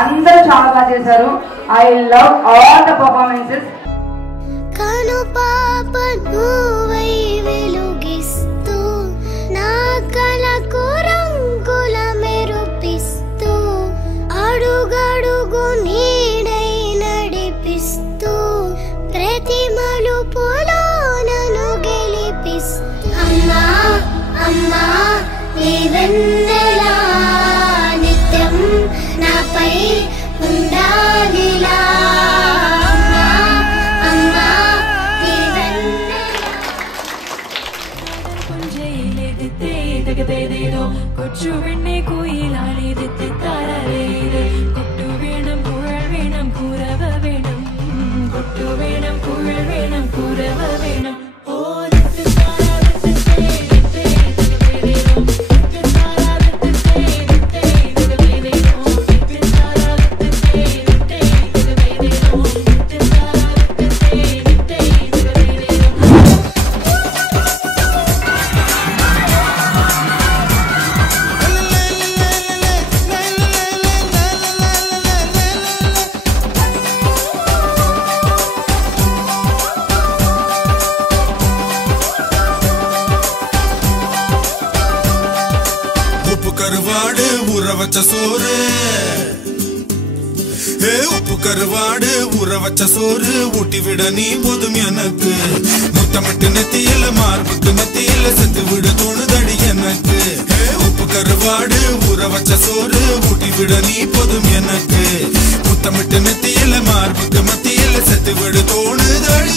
అందరూ చాలా బాగా చేశారు. I love all the performances. కను పాప నువ్వై వెలుగిస్తూ నా కలకు రంగుల మెరుపిస్తూ అడుగడుగు నీడై నడిపిస్తూ ప్రతి మలుపులో నన్ను గెలిపిస్తూ అమ్మా అమ్మా నీ వెన్నెలా నిత్యం నాపై ఉండాలిలా అమ్మా నీ వెన్నెలా పుంజయిలేదితే తగదేదేదో కొచ్చు వెണ്ണే కుయిలాలేదితే తారలేదే కొట్టు వేణం కుഴൽ వేణం కూరవ వేణం కొట్టు వేణం కుഴൽ వేణం కూరవ వేణం கருவாடு ஊற வச்ச சோறு உப்பு கருவாடு ஊற வச்ச சோறு ஊட்டி விட நீ போதும் எனக்கு முத்தமிட்டு நெத்தியில மார்புக்கு மத்தியில செத்து விட தோணுதடி எனக்கு உப்பு கருவாடு ஊற வச்ச சோறு ஊட்டி விட நீ போதும் எனக்கு முத்தமிட்டு நெத்தியில மார்புக்கு மத்தியில செத்து விட தோணுதடி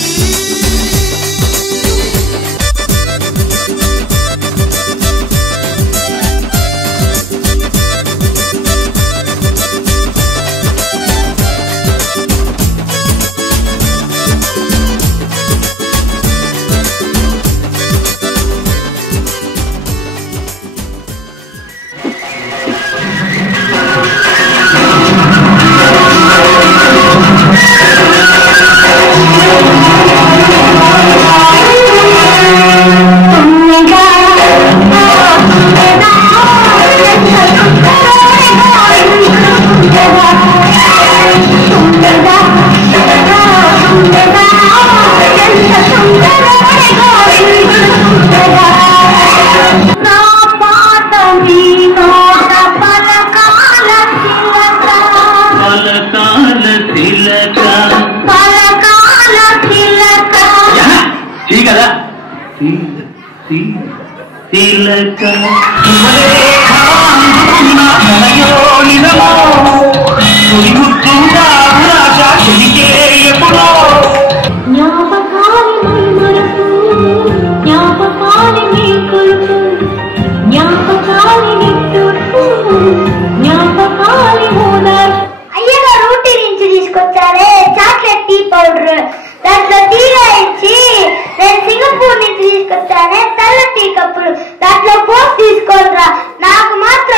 సింగపూర్ నుంచి తీసుకొచ్చానే తెల్ల టీ కప్పులు దాంట్లో పోసి తీసుకోరా నాకు మాత్రం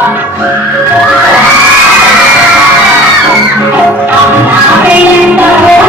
Thank you.